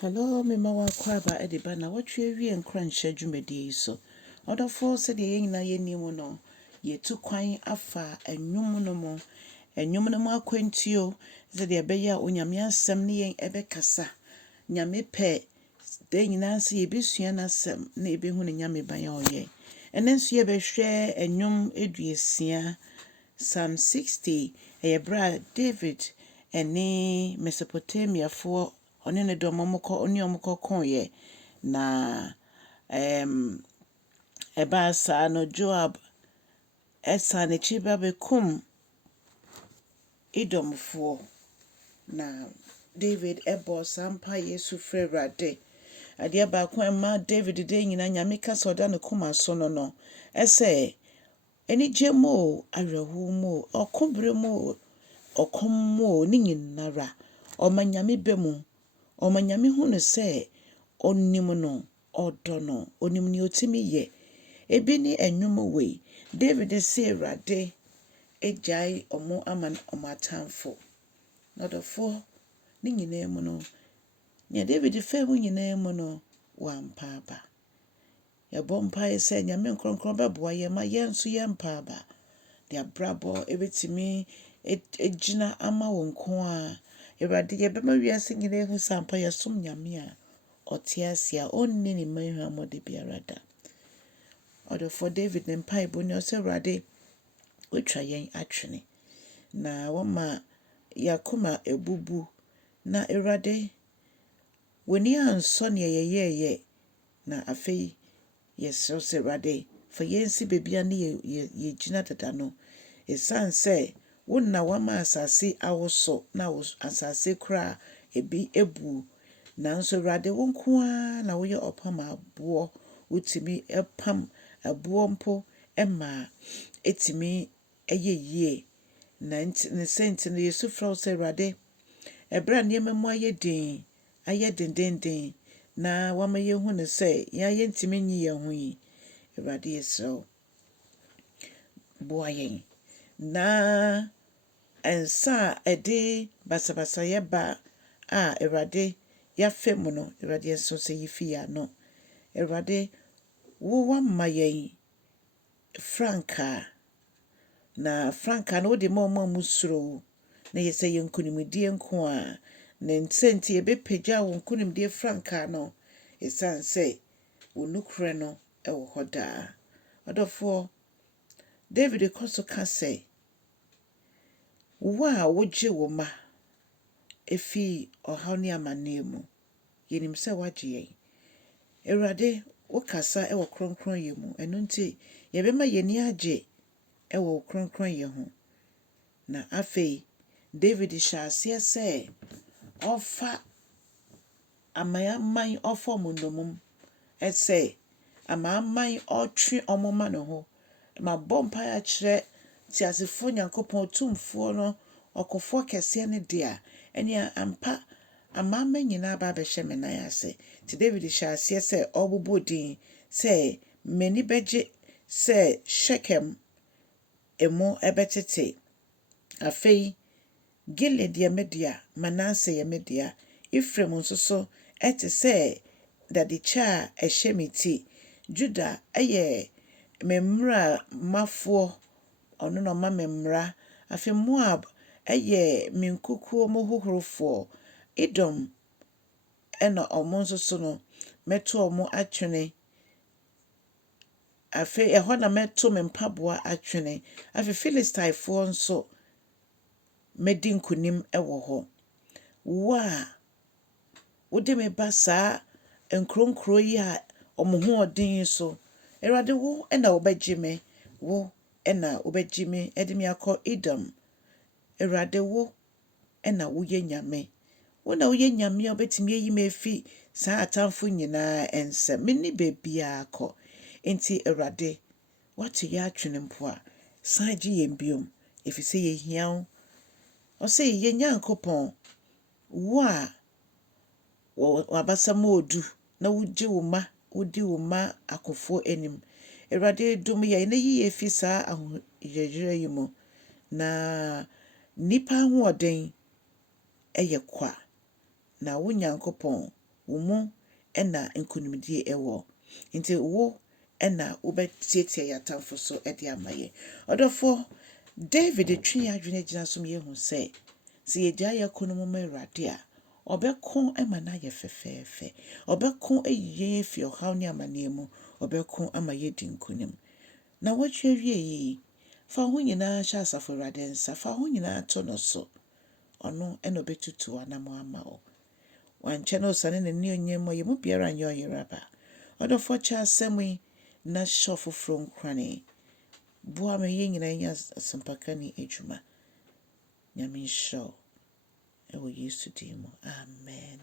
Hello, me ma wakwaba ediba na watwe wie nkranhye dwumadi so. Odofo se de yen na yenimu no, ye tu kwan afa enwum no mo. Enwum no mo akwantuo se de beya onyame asem ne yen ebekasa. Nyame pe de nyina se ye besua na asem na ebehu ne nyame ban ya oye. Enenso ye behwe enwum eduesia Psalm 60 bra David ene Mesopotamia fo one ne do momko oni omko konye na eba sa no Joab esa ne chiba bekum idomfo na David ebo sampa Yesu frerade ade ba ko ma David de nyina nyame kasa oda ne kuma so no ese eni jemo arehu mo okobre mo okommo ni nyinara omanyame bemu omanyame hu ne se onim no odo no onim ni otimi ye ebi ni enwum we David se rade ejai omo aman omatamfo nodofo ni nyina mu no nya David fe hu nyina mu no wampaba ya bompa se nyame nkronkron beboa ye ma ye nso ye mpaba de abrabo ebetimi ejina ama wonko a Ewurade ye bema wiase nyina hu sampa ye som nyame a otiasia onni ni manhu amode biarada odofo David ne mpai boni o se Ewurade otwa yen atwene na woma yakoma ebubu na Ewurade woni anso ne ye na afei yeso se Ewurade fa yensi bebia ne ye gina dada no esanse wonna wama asase awoso na asase kra ebi ebu nanso Ewurade wonko a na wo ye opama abo utimi epam abo mpo ema etimi eyeye na ne senti no Yesu fra se Ewurade ebra ne memu aye den na wama ye hu ne se ya ye ntimi nyi ye hu yi Ewurade yeso boayen na ensa ede basabasa ye ba a Ewurade ya femu no Ewurade so se yifi ya no Ewurade wo wama yen franka na franka no de mama musuro na ye se yenkunimdie nko a na nsenti ye bepeja wonkunimdie franka no esanse onukure no ewo hoda odofo David koso ka se wa woje wo ma efi ohawni amanemu yenim se waje yen Ewurade wo kasa ewo kronkron ye mu eno nti ye bema yeni age ewo kronkron ye ho na afei David shase se ofa amayaman ofo mundomum ese amaman otwe omoma no ho ma bompa ya kire ti asefo nyankopon tumfo no okofo kese ne dia eni ampa amama nyina ba be hye menan ase ti David shase se obubodin se meni beje se Shekem emo ebetete afei Gilead ye media Manasseh ye media Ephraim nsoso ete se dadi cha ehemiti Judah eye memra mafo ono no ma memra afei Moab eye minkukuo mohohorofo Edom ena omo nsoso no meto omo atwene afei eho na meto mempaboa atwene afei Philistine fo nso medi nkunim ewo ho wa wode me ba saa enkronkro yi a omoho odin so Ewurade wo ena obegime wo ena obegime edimi akọ Edom Ewurade wo ena wo ye nyame wo na wo ye nyame obetimi yi mefi saa atamfo nyina ense meni bebia akọ enti Ewurade wate ya atwene mpo a sanji yembiom efise ye hiawo o se ye nyankopon wo a wabasam odu na wuje wo ma wodi wo ma akofo enim Ewurade dum ye na yi fi saa ahojejere yi mo na nipa ho oden eye kwa na wo nyankopon wo mu ɛna nkonimdie ɛwɔ. Nti wo ɛna wobɛtietie yatamfo so ɛde ama yɛ. Ɔdɔfo David twi adwene gyina so yehu sɛ yɛgya yɛkɔ no mu ma Awurade a ɔbɛko ɛma na yɛ fɛfɛɛfɛ. Ɔbɛko ayi fi ɔhaw ne amanneɛ mu. Ɔbɛko ama yɛdi nkonim. Na wɔtwe wie yi, fa ho nyinaa hyɛ Asafo Awurade nsa, fa ho nyinaa to no so. Ɔno ɛna ɔbɛtutu anamo ama wo. Wankyɛ no osane n'ani onyam yɛ mu biara nyɛ ɔyeraba. Ɔdɔfo kyɛ asɛm yi na hyɛ ɔfoforɔ nkrane. Boa me yɛ nyinaa nya asɛmpaka ne adwuma. Nyame nhyira wo. Ɛwɔ Yesu din mu. Amen.